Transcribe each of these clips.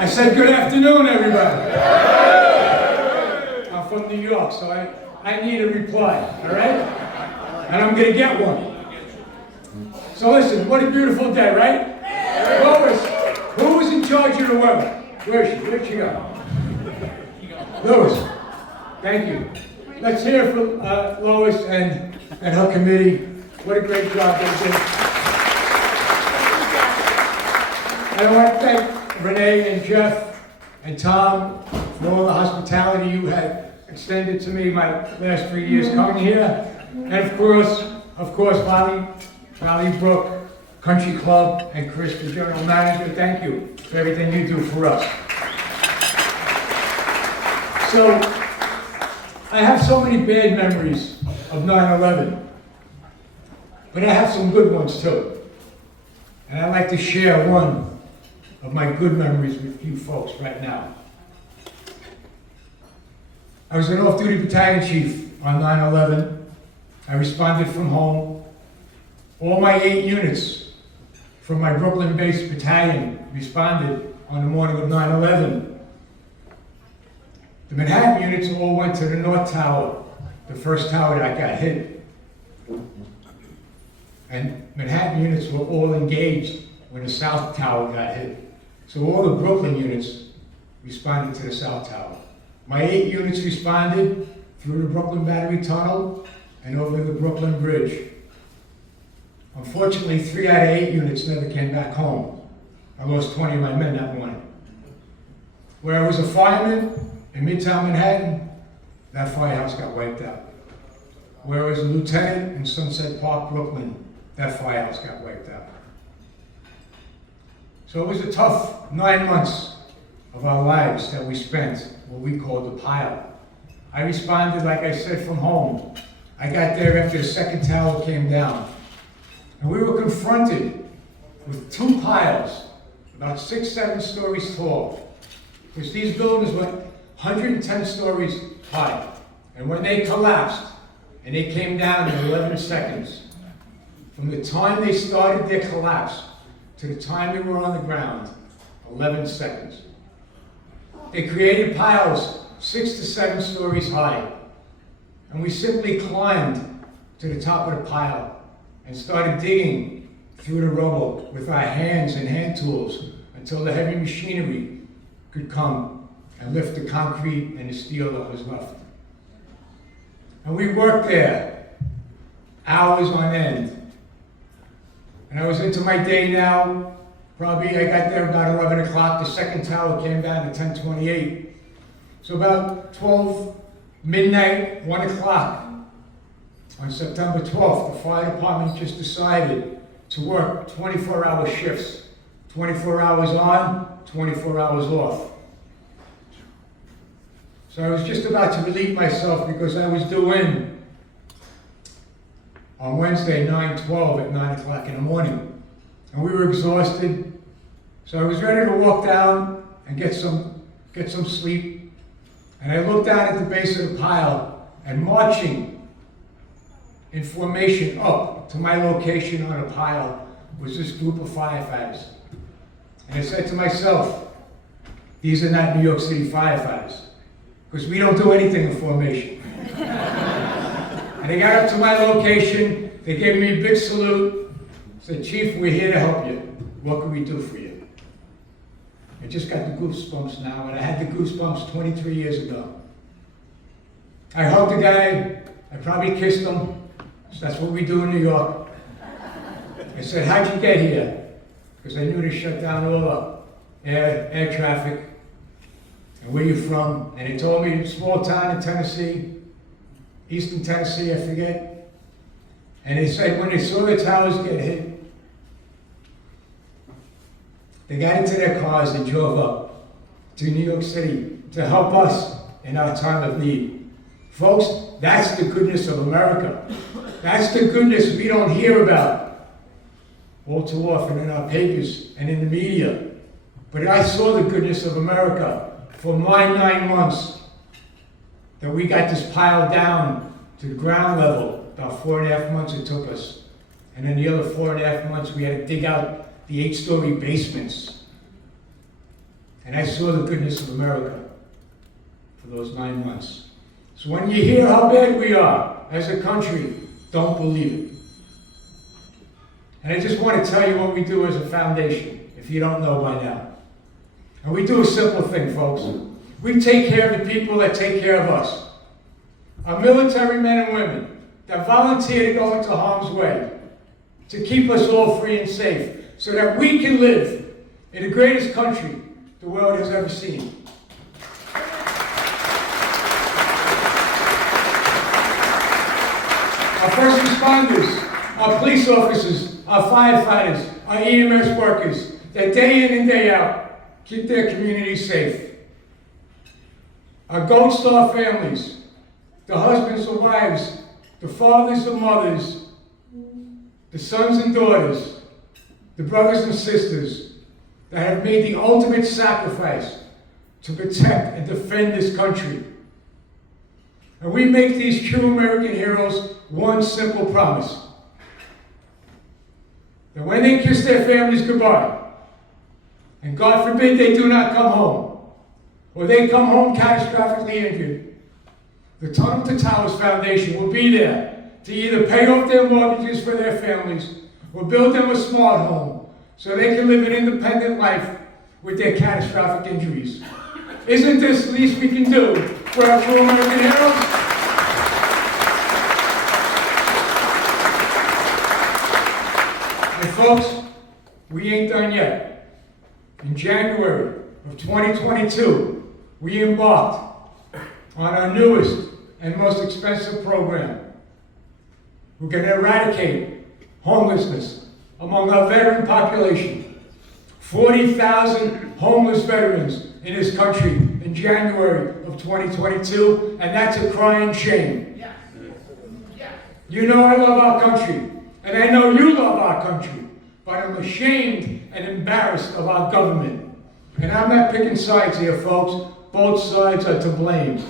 I said good afternoon, everybody. I'm from New York, so I need a reply, all right? And I'm going to get one. So listen, what a beautiful day, right? Lois, who was in charge of the weather? Where is she? Where'd she go? Lois, thank you. Let's hear from Lois and her committee. What a great job they did. And I want to thank Renee and Jeff and Tom for all the hospitality you had extended to me my last 3 years coming here. And of course, Valley Brook Country Club and Chris, the general manager, thank you for everything you do for us. So, I have so many bad memories of 9/11, but I have some good ones too. And I'd like to share one of my good memories with you folks right now. I was an off-duty battalion chief on 9/11. I responded from home. All my 8 units from my Brooklyn-based battalion responded on the morning of 9/11. The Manhattan units all went to the North Tower, the first tower that got hit. And Manhattan units were all engaged when the South Tower got hit. So all the Brooklyn units responded to the South Tower. My 8 units responded through the Brooklyn Battery Tunnel and over the Brooklyn Bridge. Unfortunately, 3 out of 8 units never came back home. I lost 20 of my men that morning. Where I was a fireman in Midtown Manhattan, that firehouse got wiped out. Where I was a lieutenant in Sunset Park, Brooklyn, that firehouse got wiped out. So it was a tough 9 months of our lives that we spent, what we called the pile. I responded, like I said, from home. I got there after the second tower came down. And we were confronted with 2 piles, about 6, 7 stories tall. Because these buildings went 110 stories high. And when they collapsed, and they came down in 11 seconds, from the time they started their collapse to the time they were on the ground, 11 seconds. They created piles 6 to 7 stories high. And we simply climbed to the top of the pile and started digging through the rubble with our hands and hand tools until the heavy machinery could come and lift the concrete and the steel that was left. And we worked there hours on end. And I was into my day now. Probably I got there about 11 o'clock. The second tower came down at 10:28. So about 12 midnight, 1 o'clock on September 12th, the fire department just decided to work 24-hour shifts. 24 hours on, 24 hours off. So I was just about to relieve myself because I was due in on Wednesday, 9/12 at 9 o'clock in the morning. And we were exhausted. So I was ready to walk down and get some sleep. And I looked down at the base of the pile, and marching in formation up to my location on a pile was this group of firefighters. And I said to myself, these are not New York City firefighters, because we don't do anything in formation. And they got up to my location, they gave me a big salute, said, "Chief, we're here to help you. What can we do for you?" I just got the goosebumps now, and I had the goosebumps 23 years ago. I hugged the guy, I probably kissed him, so that's what we do in New York. I said, "How'd you get here?" Because I knew they shut down all the air traffic. And where you from? And they told me, small town in Tennessee, Eastern Tennessee, I forget. And they said when they saw the towers get hit, they got into their cars and drove up to New York City to help us in our time of need. Folks, that's the goodness of America. That's the goodness we don't hear about all too often in our papers and in the media. But I saw the goodness of America for my 9 months that we got this pile down to the ground level, about 4.5 months it took us. And then the other 4.5 months we had to dig out the 8-story basements And I saw the goodness of America for those 9 months. So when you hear how bad we are as a country, don't believe it. And I just want to tell you what we do as a foundation, if you don't know by now. And we do a simple thing, folks. We take care of the people that take care of us. Our military men and women that volunteer to go into harm's way to keep us all free and safe so that we can live in the greatest country the world has ever seen. Our first responders, our police officers, our firefighters, our EMS workers, that day in and day out keep their communities safe. Our Gold Star families, the husbands and wives, the fathers and mothers, the sons and daughters, the brothers and sisters that have made the ultimate sacrifice to protect and defend this country. And we make these true American heroes one simple promise: that when they kiss their families goodbye, and God forbid they do not come home, or they come home catastrophically injured, the Tunnel to Towers Foundation will be there to either pay off their mortgages for their families or build them a smart home so they can live an independent life with their catastrophic injuries. Isn't this the least we can do for our true American heroes? And folks, we ain't done yet. In January of 2022, we embarked on our newest and most expensive program. We're going to eradicate homelessness among our veteran population. 40,000 homeless veterans in this country in January of 2022, and that's a crying shame. Yeah. Yeah. You know I love our country, and I know you love our country, but I'm ashamed and embarrassed of our government. And I'm not picking sides here, folks. Both sides are to blame.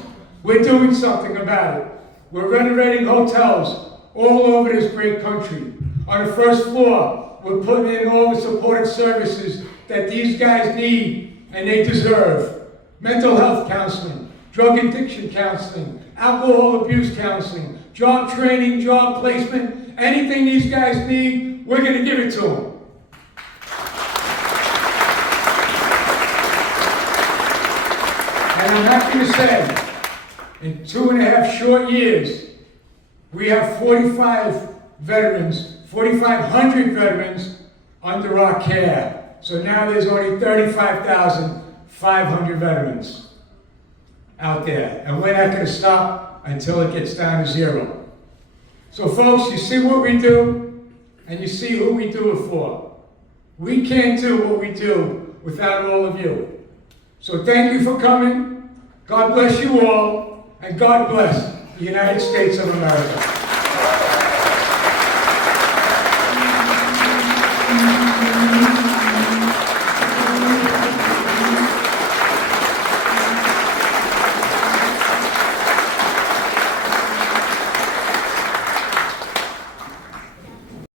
We're doing something about it. We're renovating hotels all over this great country. On the first floor, we're putting in all the supportive services that these guys need and they deserve. Mental health counseling, drug addiction counseling, alcohol abuse counseling, job training, job placement, anything these guys need, we're going to give it to them. And I'm happy to say, in 2.5 short years, we have 4,500 veterans under our care. So now there's only 35,500 veterans out there. And we're not going to stop until it gets down to 0. So folks, you see what we do, and you see who we do it for. We can't do what we do without all of you. So thank you for coming. God bless you all, and God bless the United States of America.